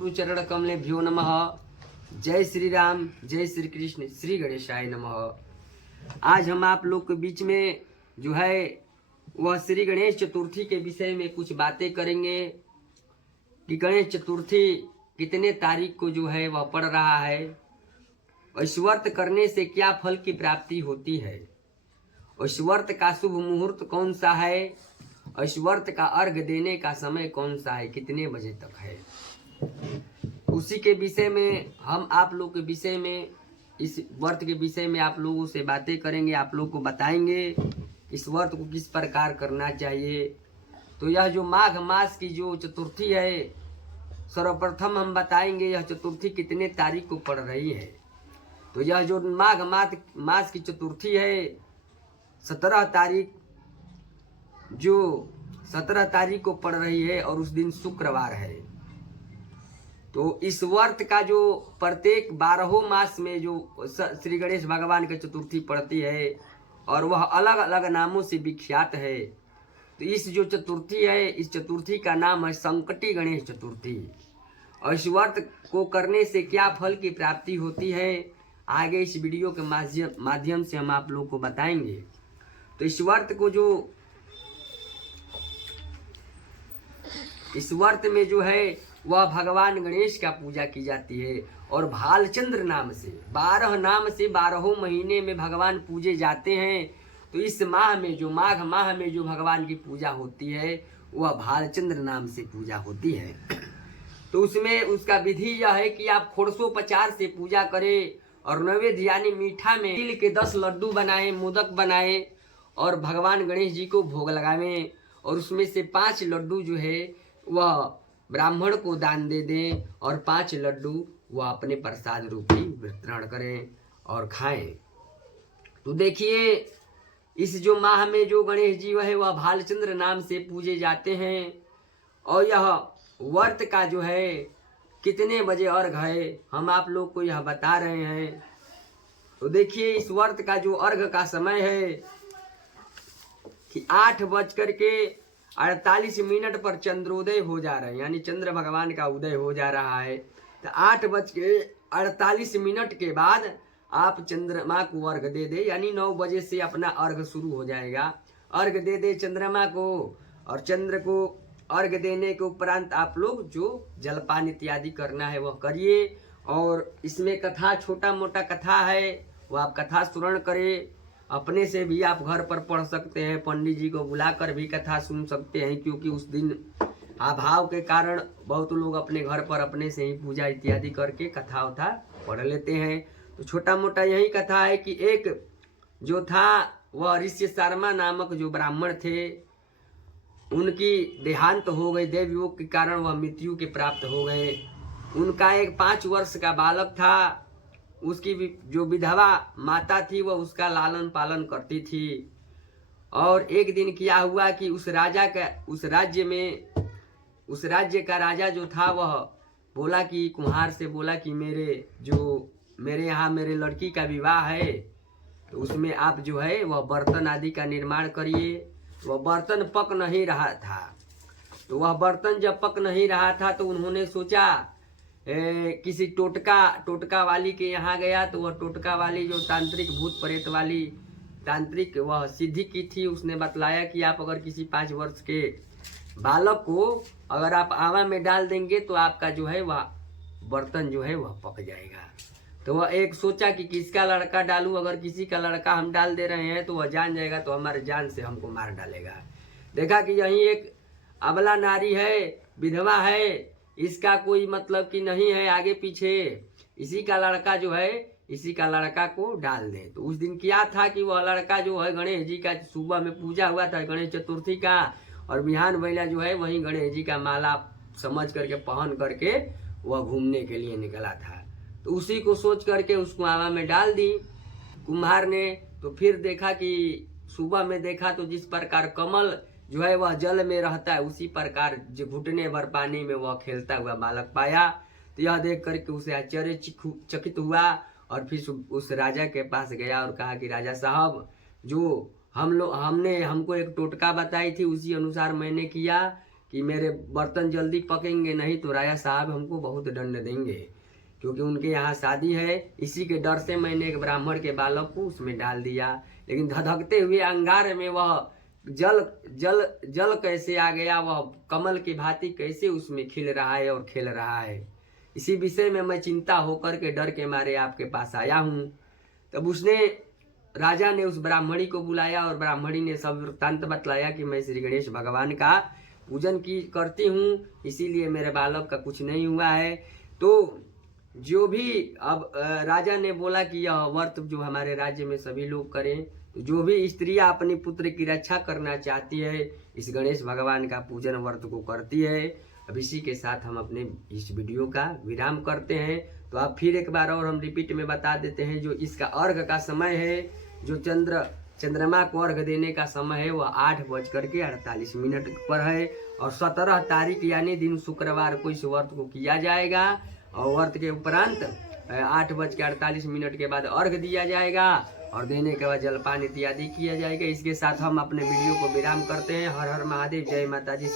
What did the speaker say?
गुरु चरण कमलेभ्यो नमः। जय श्री राम, जय श्री कृष्ण, श्री गणेशाय नमः। आज हम आप लोग के बीच में जो है वह श्री गणेश चतुर्थी के विषय में कुछ बातें करेंगे कि गणेश चतुर्थी कितने तारीख को जो है वह पड़ रहा है, इस व्रत करने से क्या फल की प्राप्ति होती है, इस व्रत का शुभ मुहूर्त कौन सा है, इस व्रत का अर्घ देने का समय कौन सा है, कितने बजे तक है, उसी के विषय में हम आप लोग के विषय में इस व्रत के विषय में आप लोगों से बातें करेंगे, आप लोग को बताएंगे इस व्रत को किस प्रकार करना चाहिए। तो यह जो माघ मास की जो चतुर्थी है, सर्वप्रथम हम बताएंगे यह चतुर्थी कितने तारीख को पड़ रही है। तो यह जो माघ मास की चतुर्थी है 17 तारीख, जो 17 तारीख को पड़ रही है और उस दिन शुक्रवार है। तो इस व्रत का जो प्रत्येक 12 मास में जो श्री गणेश भगवान की चतुर्थी पड़ती है और वह अलग अलग नामों से विख्यात है। तो इस जो चतुर्थी है, इस चतुर्थी का नाम है संकटी गणेश चतुर्थी। और इस व्रत को करने से क्या फल की प्राप्ति होती है, आगे इस वीडियो के माध्यम से हम आप लोग को बताएंगे। तो इस व्रत को जो इस व्रत में जो है वह भगवान गणेश का पूजा की जाती है और भालचंद्र नाम से 12 नाम से 12 महीने में भगवान पूजे जाते हैं। तो इस माह में जो माघ माह में जो भगवान की पूजा होती है वह भालचंद्र नाम से पूजा होती है। तो उसमें उसका विधि यह है कि आप खोड़सोपचार से पूजा करें और नैवेद्य यानी मीठा में तिल के 10 लड्डू बनाएं, मोदक बनाएं और भगवान गणेश जी को भोग लगावें और उसमें से 5 लड्डू जो है वह ब्राह्मण को दान दे दें और 5 लड्डू वह अपने प्रसाद रूपी वितरण करें और खाएं। तो देखिए इस जो माह में जो गणेश जी वह भालचंद्र नाम से पूजे जाते हैं और यह व्रत का जो है कितने बजे अर्घ है हम आप लोग को यह बता रहे हैं। तो देखिए इस व्रत का जो अर्घ का समय है कि 8:48 पर चंद्रोदय हो जा रहा है, यानी चंद्र भगवान का उदय हो जा रहा है। तो 8:48 के बाद आप चंद्रमा को अर्घ दे दे, यानी 9 बजे से अपना अर्घ शुरू हो जाएगा। अर्घ दे दे चंद्रमा को और चंद्र को अर्घ देने के उपरांत आप लोग जो जलपान इत्यादि करना है वह करिए। और इसमें कथा, छोटा मोटा कथा है, वो आप कथा श्रवण करें। अपने से भी आप घर पर पढ़ सकते हैं, पंडित जी को बुलाकर भी कथा सुन सकते हैं, क्योंकि उस दिन अभाव के कारण बहुत लोग अपने घर पर अपने से ही पूजा इत्यादि करके कथा वथा पढ़ लेते हैं। तो छोटा मोटा यही कथा है कि एक जो था वह ऋषि शर्मा नामक जो ब्राह्मण थे, उनकी देहांत हो गई, देव योग के कारण वह मृत्यु के प्राप्त हो गए। उनका एक 5 वर्ष का बालक था, उसकी जो विधवा माता थी वह उसका लालन पालन करती थी। और एक दिन क्या हुआ कि उस राज्य का राजा जो था वह बोला कि कुम्हार से बोला कि मेरे यहाँ मेरे लड़की का विवाह है, तो उसमें आप जो है वह बर्तन आदि का निर्माण करिए। वह बर्तन पक नहीं रहा था। तो वह बर्तन जब पक नहीं रहा था तो उन्होंने सोचा किसी टोटका वाली के यहाँ गया। तो वह टोटका वाली जो तांत्रिक भूत प्रेत वाली तांत्रिक वह सिद्धि की थी, उसने बतलाया कि आप अगर किसी 5 वर्ष के बालक को अगर आप आवा में डाल देंगे तो आपका जो है वह बर्तन जो है वह पक जाएगा। तो वह एक सोचा कि किसका लड़का डालूं, अगर किसी का लड़का हम डाल दे रहे हैं तो वह जान जाएगा तो हमारे जान से हमको मार डालेगा। देखा कि यही एक अबला नारी है, विधवा है, इसका कोई मतलब कि नहीं है आगे पीछे, इसी का लड़का जो है इसी का लड़का को डाल दे। तो उस दिन क्या था कि वह लड़का जो है गणेश जी का सुबह में पूजा हुआ था गणेश चतुर्थी का, और बिहान बेला जो है वही गणेश जी का माला समझ करके पहन करके वह घूमने के लिए निकला था। तो उसी को सोच करके उसको आवा में डाल दी कुम्हार ने। तो फिर देखा कि सुबह में देखा तो जिस प्रकार कमल जो है वह जल में रहता है, उसी प्रकार जो घुटने भर पानी में वह खेलता हुआ बालक पाया। तो यह देख करके उसे आश्चर्यचकित हुआ और फिर उस राजा के पास गया और कहा कि राजा साहब, जो हमने हमको एक टोटका बताई थी उसी अनुसार मैंने किया, कि मेरे बर्तन जल्दी पकेंगे नहीं तो राजा साहब हमको बहुत दंड देंगे, क्योंकि उनके यहाँ शादी है। इसी के डर से मैंने एक ब्राह्मण के बालक को उसमें डाल दिया, लेकिन धधकते हुए अंगार में वह जल जल जल कैसे आ गया, वह कमल की भांति कैसे उसमें खिल रहा है और खेल रहा है। इसी विषय में मैं चिंता होकर के डर के मारे आपके पास आया हूँ। तब उसने राजा ने उस ब्राह्मणी को बुलाया और ब्राह्मणी ने सब वृत्तांत बतलाया कि मैं श्री गणेश भगवान का पूजन की करती हूँ, इसीलिए मेरे बालक का कुछ नहीं हुआ है। तो जो भी अब राजा ने बोला कि यह व्रत जो हमारे राज्य में सभी लोग करें, तो जो भी स्त्रियां अपने पुत्र की रक्षा करना चाहती है इस गणेश भगवान का पूजन व्रत को करती है। अब इसी के साथ हम अपने इस वीडियो का विराम करते हैं। तो आप फिर एक बार और हम रिपीट में बता देते हैं, जो इसका अर्घ का समय है, जो चंद्रमा को अर्घ देने का समय है, वह 8:48 पर है और 17 तारीख यानी दिन शुक्रवार को इस व्रत को किया जाएगा। और व्रत के उपरांत 8:48 के बाद अर्घ दिया जाएगा और देने के बाद जलपान इत्यादि किया जाएगा। इसके साथ हम अपने वीडियो को विराम करते हैं। हर हर महादेव, जय माता जी।